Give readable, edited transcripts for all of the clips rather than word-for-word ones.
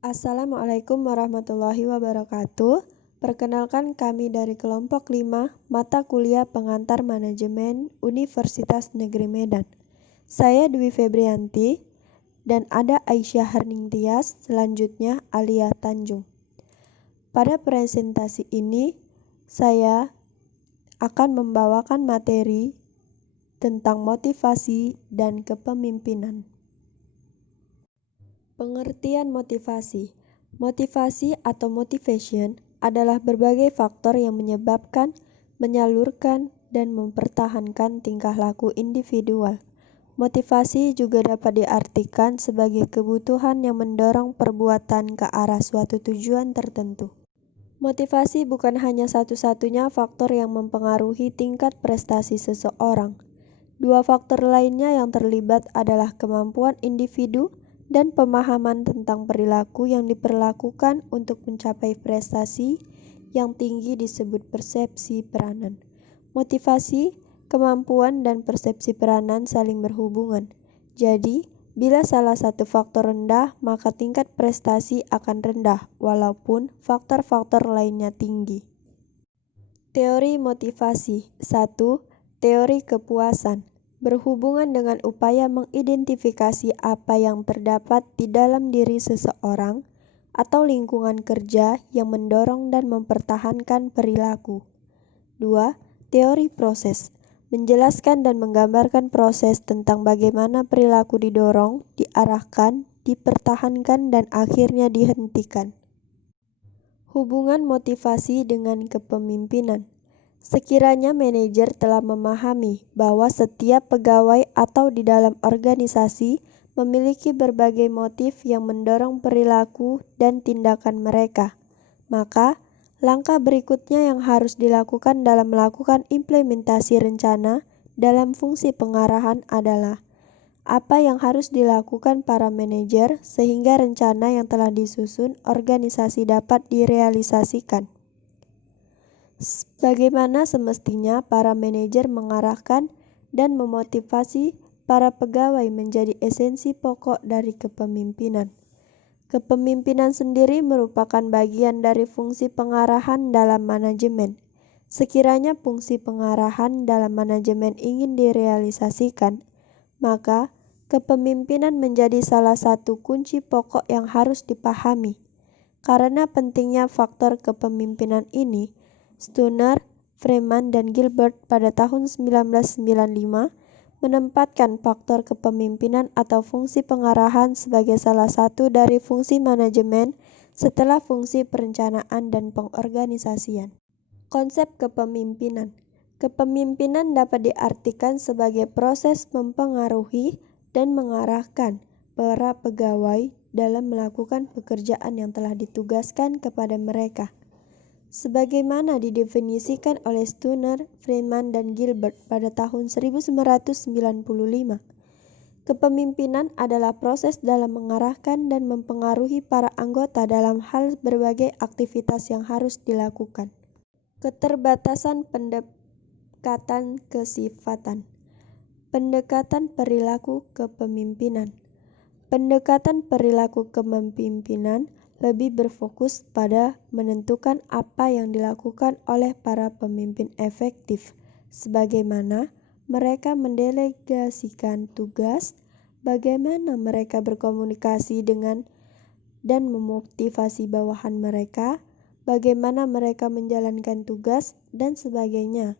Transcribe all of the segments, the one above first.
Assalamualaikum warahmatullahi wabarakatuh. Perkenalkan kami dari kelompok 5 mata kuliah pengantar manajemen Universitas Negeri Medan. Saya Dwi Febrianti dan ada Aisyah Herningtyas, selanjutnya Alia Tanjung. Pada presentasi ini saya akan membawakan materi tentang motivasi dan kepemimpinan. Pengertian motivasi. Motivasi atau motivation adalah berbagai faktor yang menyebabkan, menyalurkan, dan mempertahankan tingkah laku individual. Motivasi juga dapat diartikan sebagai kebutuhan yang mendorong perbuatan ke arah suatu tujuan tertentu. Motivasi bukan hanya satu-satunya faktor yang mempengaruhi tingkat prestasi seseorang. Dua faktor lainnya yang terlibat adalah kemampuan individu dan pemahaman tentang perilaku yang diperlakukan untuk mencapai prestasi yang tinggi disebut persepsi peranan. Motivasi, kemampuan, dan persepsi peranan saling berhubungan. Jadi, bila salah satu faktor rendah, maka tingkat prestasi akan rendah, walaupun faktor-faktor lainnya tinggi. Teori motivasi 1. Teori kepuasan berhubungan dengan upaya mengidentifikasi apa yang terdapat di dalam diri seseorang atau lingkungan kerja yang mendorong dan mempertahankan perilaku. 2. Teori proses menjelaskan dan menggambarkan proses tentang bagaimana perilaku didorong, diarahkan, dipertahankan, dan akhirnya dihentikan. Hubungan motivasi dengan kepemimpinan. Sekiranya manajer telah memahami bahwa setiap pegawai atau di dalam organisasi memiliki berbagai motif yang mendorong perilaku dan tindakan mereka, maka langkah berikutnya yang harus dilakukan dalam melakukan implementasi rencana dalam fungsi pengarahan adalah apa yang harus dilakukan para manajer sehingga rencana yang telah disusun organisasi dapat direalisasikan. Bagaimana semestinya para manajer mengarahkan dan memotivasi para pegawai menjadi esensi pokok dari kepemimpinan. Kepemimpinan sendiri merupakan bagian dari fungsi pengarahan dalam manajemen. Sekiranya fungsi pengarahan dalam manajemen ingin direalisasikan, maka kepemimpinan menjadi salah satu kunci pokok yang harus dipahami. Karena pentingnya faktor kepemimpinan ini, Stoner, Freeman, dan Gilbert pada tahun 1995 menempatkan faktor kepemimpinan atau fungsi pengarahan sebagai salah satu dari fungsi manajemen setelah fungsi perencanaan dan pengorganisasian. Konsep kepemimpinan. Kepemimpinan dapat diartikan sebagai proses mempengaruhi dan mengarahkan para pegawai dalam melakukan pekerjaan yang telah ditugaskan kepada mereka. Sebagaimana didefinisikan oleh Stoner, Freeman, dan Gilbert pada tahun 1995. Kepemimpinan adalah proses dalam mengarahkan dan mempengaruhi para anggota dalam hal berbagai aktivitas yang harus dilakukan. Keterbatasan pendekatan kesifatan. Pendekatan perilaku kepemimpinan. Pendekatan perilaku kepemimpinan lebih berfokus pada menentukan apa yang dilakukan oleh para pemimpin efektif, sebagaimana mereka mendelegasikan tugas, bagaimana mereka berkomunikasi dengan dan memotivasi bawahan mereka, bagaimana mereka menjalankan tugas, dan sebagainya.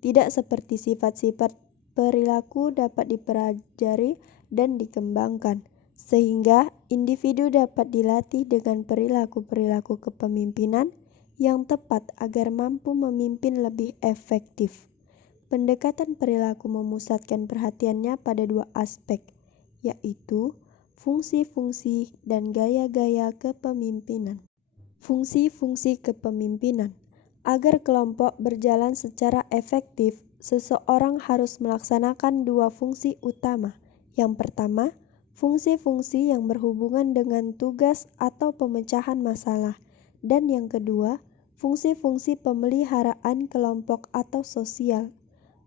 Tidak seperti sifat-sifat perilaku dapat dipelajari dan dikembangkan, sehingga individu dapat dilatih dengan perilaku-perilaku kepemimpinan yang tepat agar mampu memimpin lebih efektif. Pendekatan perilaku memusatkan perhatiannya pada dua aspek, yaitu fungsi-fungsi dan gaya-gaya kepemimpinan. Fungsi-fungsi kepemimpinan. Agar kelompok berjalan secara efektif, seseorang harus melaksanakan dua fungsi utama. Yang pertama, fungsi-fungsi yang berhubungan dengan tugas atau pemecahan masalah, dan yang kedua, fungsi-fungsi pemeliharaan kelompok atau sosial.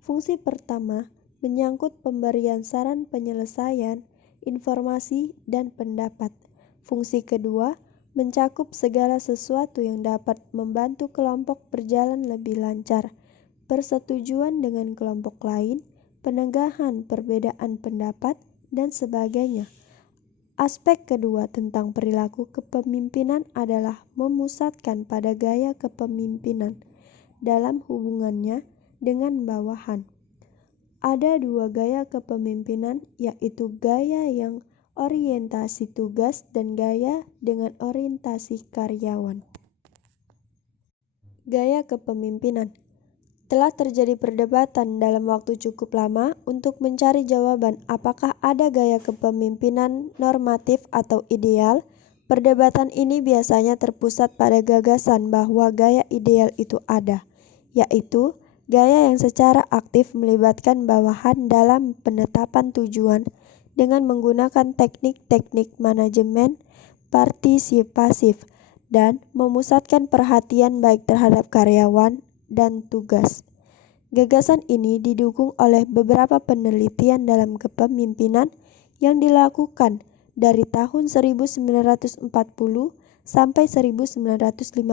Fungsi pertama menyangkut pemberian saran penyelesaian, informasi, dan pendapat. Fungsi kedua mencakup segala sesuatu yang dapat membantu kelompok berjalan lebih lancar, persetujuan dengan kelompok lain, penegahan perbedaan pendapat, dan sebagainya. Aspek kedua tentang perilaku kepemimpinan adalah memusatkan pada gaya kepemimpinan dalam hubungannya dengan bawahan. Ada dua gaya kepemimpinan, yaitu gaya yang orientasi tugas dan gaya dengan orientasi karyawan. Gaya kepemimpinan. Telah terjadi perdebatan dalam waktu cukup lama untuk mencari jawaban apakah ada gaya kepemimpinan normatif atau ideal. Perdebatan ini biasanya terpusat pada gagasan bahwa gaya ideal itu ada, yaitu gaya yang secara aktif melibatkan bawahan dalam penetapan tujuan dengan menggunakan teknik-teknik manajemen partisipasif dan memusatkan perhatian baik terhadap karyawan dan tugas. Gagasan ini didukung oleh beberapa penelitian dalam kepemimpinan yang dilakukan dari tahun 1940 sampai 1950,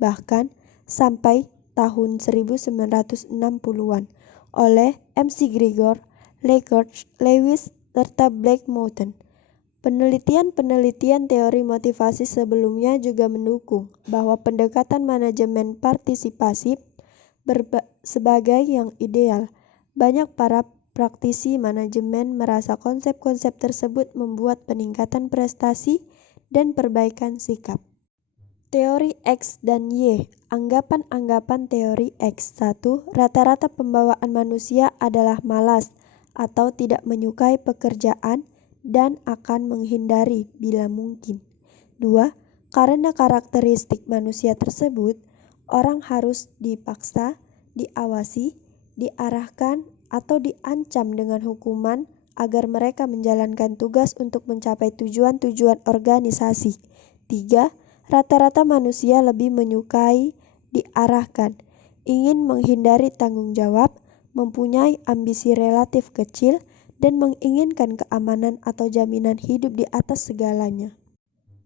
bahkan sampai tahun 1960-an oleh McGregor, Legorch, Lewis, serta Blackmouton. Penelitian-penelitian teori motivasi sebelumnya juga mendukung bahwa pendekatan manajemen partisipasif sebagai yang ideal. Banyak para praktisi manajemen merasa konsep-konsep tersebut membuat peningkatan prestasi dan perbaikan sikap. Teori X dan Y. Anggapan-anggapan teori X. 1. Rata-rata pembawaan manusia adalah malas atau tidak menyukai pekerjaan dan akan menghindari bila mungkin. 2. Karena karakteristik manusia tersebut, orang harus dipaksa, diawasi, diarahkan, atau diancam dengan hukuman agar mereka menjalankan tugas untuk mencapai tujuan-tujuan organisasi. 3. Rata-rata manusia lebih menyukai diarahkan, ingin menghindari tanggung jawab, mempunyai ambisi relatif kecil, dan menginginkan keamanan atau jaminan hidup di atas segalanya.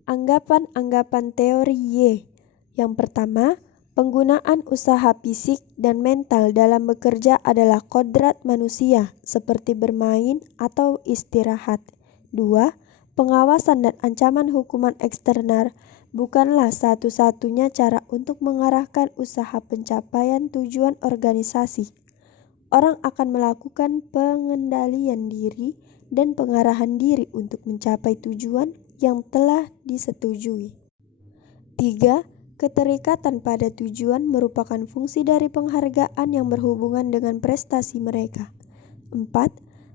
Anggapan-anggapan teori Y. Yang pertama, penggunaan usaha fisik dan mental dalam bekerja adalah kodrat manusia, seperti bermain atau istirahat. 2. Pengawasan dan ancaman hukuman eksternal bukanlah satu-satunya cara untuk mengarahkan usaha pencapaian tujuan organisasi. Orang akan melakukan pengendalian diri dan pengarahan diri untuk mencapai tujuan yang telah disetujui. 3. Keterikatan pada tujuan merupakan fungsi dari penghargaan yang berhubungan dengan prestasi mereka. 4.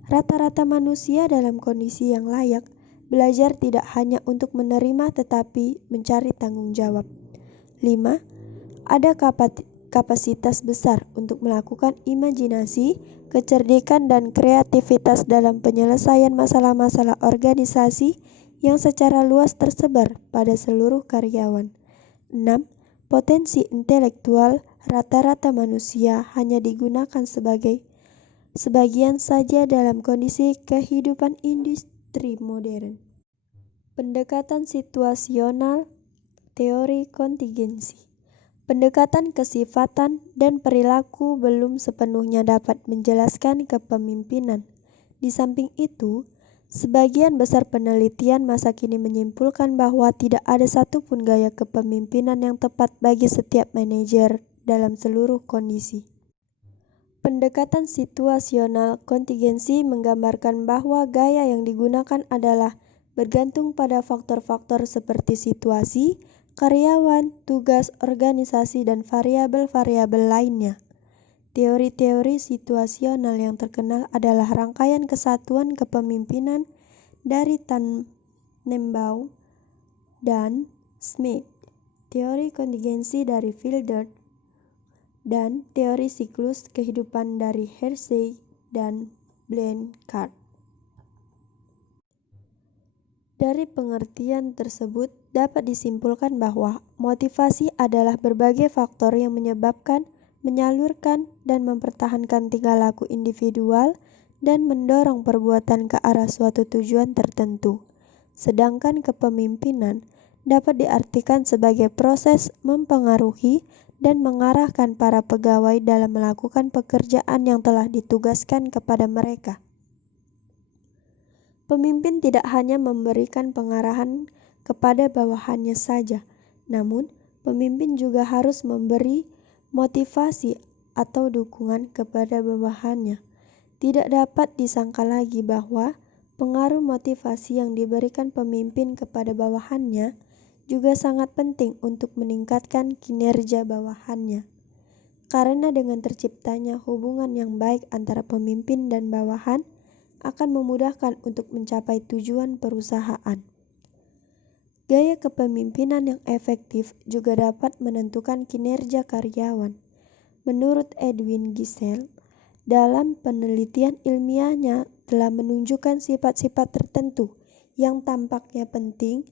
Rata-rata manusia dalam kondisi yang layak belajar tidak hanya untuk menerima tetapi mencari tanggung jawab. 5. Ada kapasitas besar untuk melakukan imajinasi, kecerdikan, dan kreativitas dalam penyelesaian masalah-masalah organisasi yang secara luas tersebar pada seluruh karyawan. 6. Potensi intelektual rata-rata manusia hanya digunakan sebagian saja dalam kondisi kehidupan industri modern. Pendekatan situasional, teori kontingensi. Pendekatan kesifatan dan perilaku belum sepenuhnya dapat menjelaskan kepemimpinan. Di samping itu, sebagian besar penelitian masa kini menyimpulkan bahwa tidak ada satupun gaya kepemimpinan yang tepat bagi setiap manajer dalam seluruh kondisi. Pendekatan situasional kontingensi menggambarkan bahwa gaya yang digunakan adalah bergantung pada faktor-faktor seperti situasi, karyawan, tugas organisasi, dan variabel-variabel lainnya. Teori-teori situasional yang terkenal adalah rangkaian kesatuan kepemimpinan dari Tannenbaum dan Smith, teori kontingensi dari Fielding, dan teori siklus kehidupan dari Hersey dan Blanchard. Dari pengertian tersebut dapat disimpulkan bahwa motivasi adalah berbagai faktor yang menyebabkan, menyalurkan, dan mempertahankan tingkah laku individual dan mendorong perbuatan ke arah suatu tujuan tertentu. Sedangkan kepemimpinan dapat diartikan sebagai proses mempengaruhi dan mengarahkan para pegawai dalam melakukan pekerjaan yang telah ditugaskan kepada mereka. Pemimpin tidak hanya memberikan pengarahan kepada bawahannya saja, namun pemimpin juga harus memberi motivasi atau dukungan kepada bawahannya. Tidak dapat disangka lagi bahwa pengaruh motivasi yang diberikan pemimpin kepada bawahannya juga sangat penting untuk meningkatkan kinerja bawahannya. Karena dengan terciptanya hubungan yang baik antara pemimpin dan bawahan akan memudahkan untuk mencapai tujuan perusahaan. Gaya kepemimpinan yang efektif juga dapat menentukan kinerja karyawan. Menurut Edwin Gisel, dalam penelitian ilmiahnya telah menunjukkan sifat-sifat tertentu yang tampaknya penting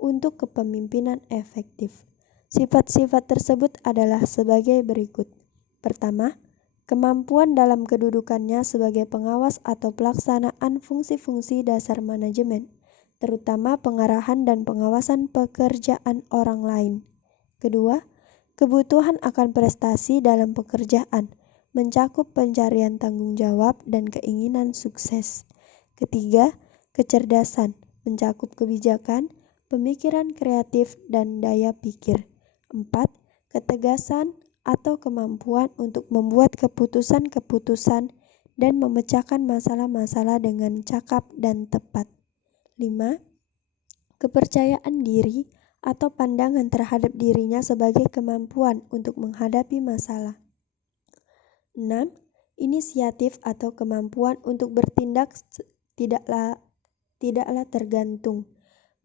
untuk kepemimpinan efektif. Sifat-sifat tersebut adalah sebagai berikut. Pertama, kemampuan dalam kedudukannya sebagai pengawas atau pelaksanaan fungsi-fungsi dasar manajemen, terutama pengarahan dan pengawasan pekerjaan orang lain. Kedua, kebutuhan akan prestasi dalam pekerjaan, mencakup pencarian tanggung jawab dan keinginan sukses. Ketiga, kecerdasan, mencakup kebijakan, pemikiran kreatif, dan daya pikir. 4. Ketegasan atau kemampuan untuk membuat keputusan-keputusan dan memecahkan masalah-masalah dengan cakap dan tepat. 5. Kepercayaan diri atau pandangan terhadap dirinya sebagai kemampuan untuk menghadapi masalah. 6. Inisiatif atau kemampuan untuk bertindak tidaklah tergantung,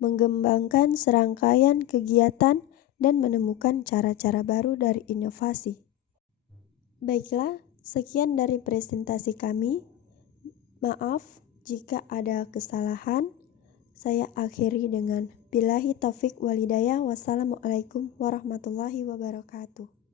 mengembangkan serangkaian kegiatan dan menemukan cara-cara baru dari inovasi. Baiklah, sekian dari presentasi kami. Maaf jika ada kesalahan. Saya akhiri dengan billahi taufik walhidayah. Wassalamualaikum warahmatullahi wabarakatuh.